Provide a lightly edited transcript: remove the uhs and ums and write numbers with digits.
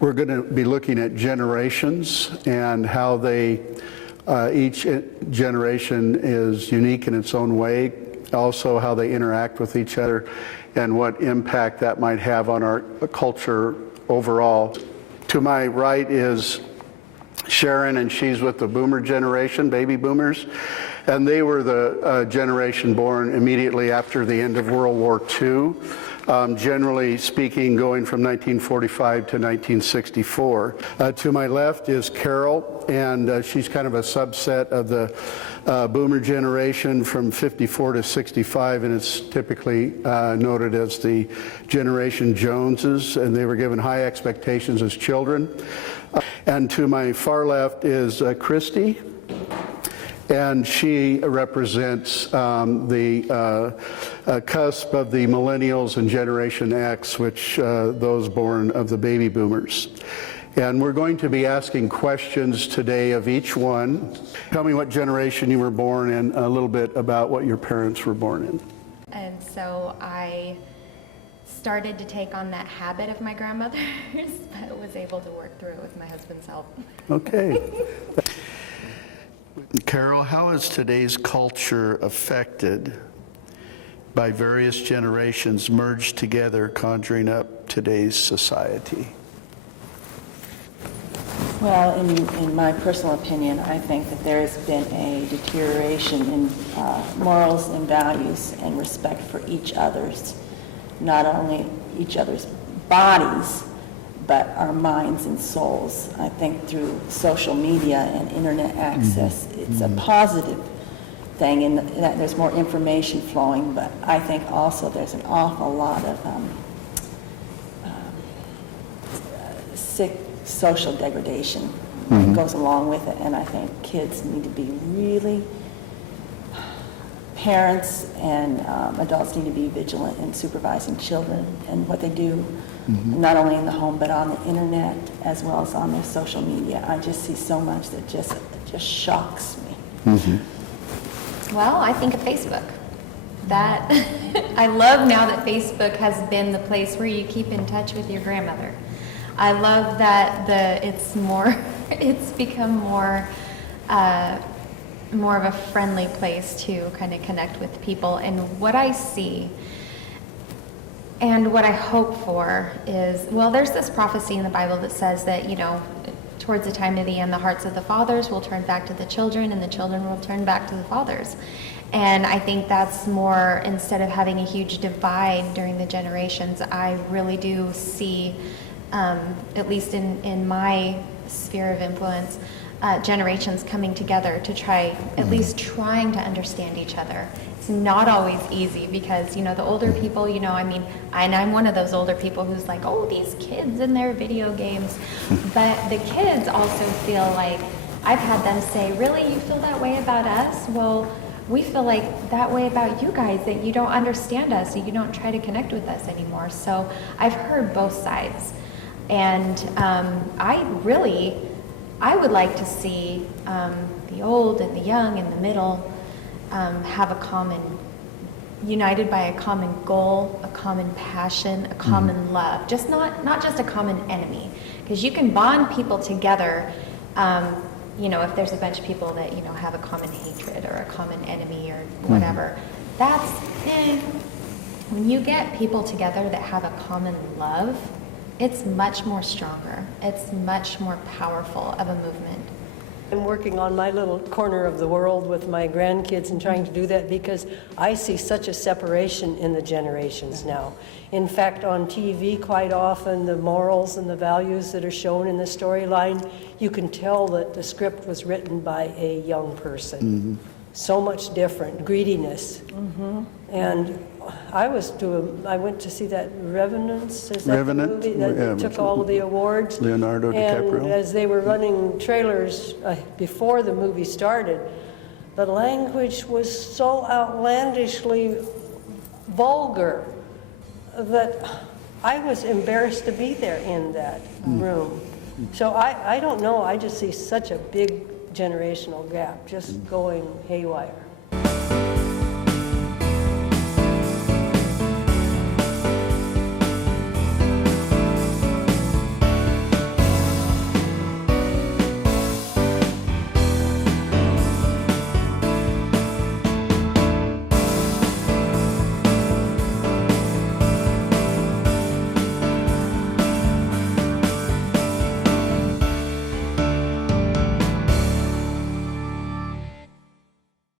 We're going to be looking at generations and how they, each generation is unique in its own way, also how they interact with each other and what impact that might have on our culture overall. To my right is Sharon, and she's with the boomer generation, baby boomers, and they were the generation born immediately after the end of World War II, generally speaking going from 1945 to 1964. To my left is Carol, and she's kind of a subset of the boomer generation from 54 to 65, and it's typically noted as the Generation Joneses, and they were given high expectations as children. And to my far left is Christy, and she represents the cusp of the millennials and Generation X, which those born of the baby boomers. And we're going to be asking questions today of each one. Tell me what generation you were born in, a little bit about what your parents were born in. And so I started to take on that habit of my grandmother's, but was able to work through it with my husband's help. Okay. Carol, how is today's culture affected by various generations merged together, conjuring up today's society? Well, in my personal opinion, I think that there has been a deterioration in morals and values and respect for each other's, not only each other's bodies, but our minds and souls. I think through social media and internet access, it's a positive thing in that there's more information flowing, but I think also there's an awful lot of sick social degradation that goes along with it, and I think kids need to be really, parents and adults need to be vigilant in supervising children and what they do, not only in the home but on the internet as well as on their social media. I just see so much that just shocks me. Well, I think of Facebook. That I love now that Facebook has been the place where you keep in touch with your grandmother. I love that it's become more of a friendly place to kind of connect with people. And what I see and what I hope for is, well, there's this prophecy in the Bible that says that, towards the time of the end, the hearts of the fathers will turn back to the children and the children will turn back to the fathers. And I think that's more, instead of having a huge divide during the generations, I really do see, at least in my sphere of influence, generations coming together to try, at least trying to understand each other. It's not always easy because, the older people, and I'm one of those older people who's like, oh, these kids and their video games. But the kids also feel like, I've had them say, really, you feel that way about us? Well, we feel like that way about you guys, that you don't understand us, and you don't try to connect with us anymore. So I've heard both sides. And I would like to see the old and the young and the middle have a common, united by a common goal, a common passion, a common love, just not just a common enemy. Because you can bond people together, if there's a bunch of people that, have a common hatred or a common enemy or whatever. That's, when you get people together that have a common love, it's much more stronger. It's much more powerful of a movement. I'm working on my little corner of the world with my grandkids and trying to do that because I see such a separation in the generations now. In fact, on TV quite often, the morals and the values that are shown in the storyline, you can tell that the script was written by a young person. So much different, greediness. And I went to see that Revenants, is that the movie that took all of the awards? Leonardo DiCaprio. And as they were running trailers before the movie started, the language was so outlandishly vulgar that I was embarrassed to be there in that room. So I don't know, I just see such a big generational gap just going haywire.